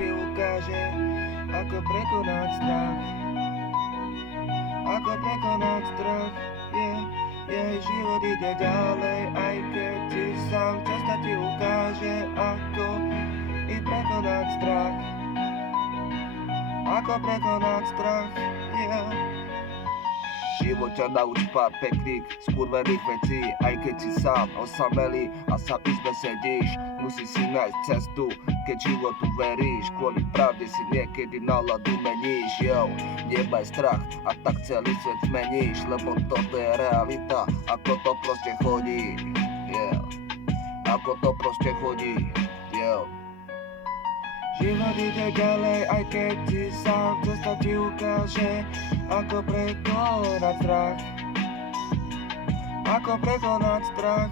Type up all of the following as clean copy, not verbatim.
ti ukáže, ako prekonať strach. Ako prekonať strach, jej život ide ďalej, aj keď si sám, cesta ti ukáže, ako i prekonať strach. Ako prekonať strach, Život ťa naučí pár pekných, skurvených vecí, aj keď si sám osamelý a sám izbe sedíš. Musíš si nájsť cestu, keď životu veríš, kvôli pravde si niekedy náladu meníš. Nemaj strach a tak celý svet zmeníš, lebo toto je realita, ako to proste chodí. Ako to proste chodí. Život ide ďalej, aj keď si sám, cesta ti ukáže, ako prekonať strach. Ako prekonať strach,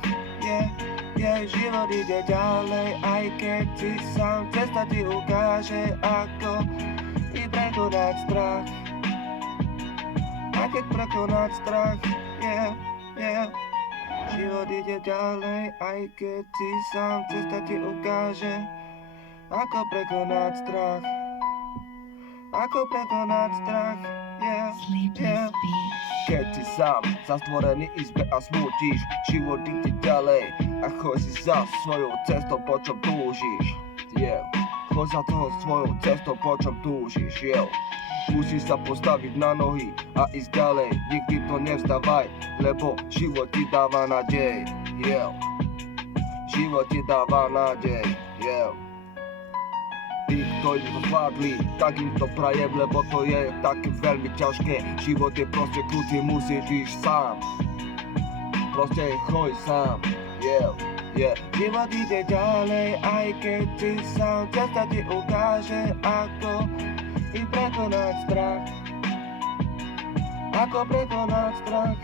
život ide ďalej, aj keď si sám, cesta ti ukáže, ako i prekonať strach. A keď prekonať strach, Život ide ďalej, aj keď si sám, cesta ti ukáže, ako prekonať strach. Ako prekonať strach, Keď si sám, zatvorený izbe a smútiš, život ide ďalej a choď si za svojou cestou, po čom túžiš. Choď za toho svojou cestou, po čom túžiš. Musíš sa postaviť na nohy a ísť ďalej, nikdy to nevzdávaj, lebo život ti dáva nádej. Život ti dáva nádej. Tí, ktorí to zvládli, tak im to prajem, lebo to je také veľmi ťažké. Život je proste krutý, musíš ísť sám. Proste choď sám. Život ide ďalej, aj keď si sám, cesta ti ukáže, ako i prekonať strach. Ako prekonať strach,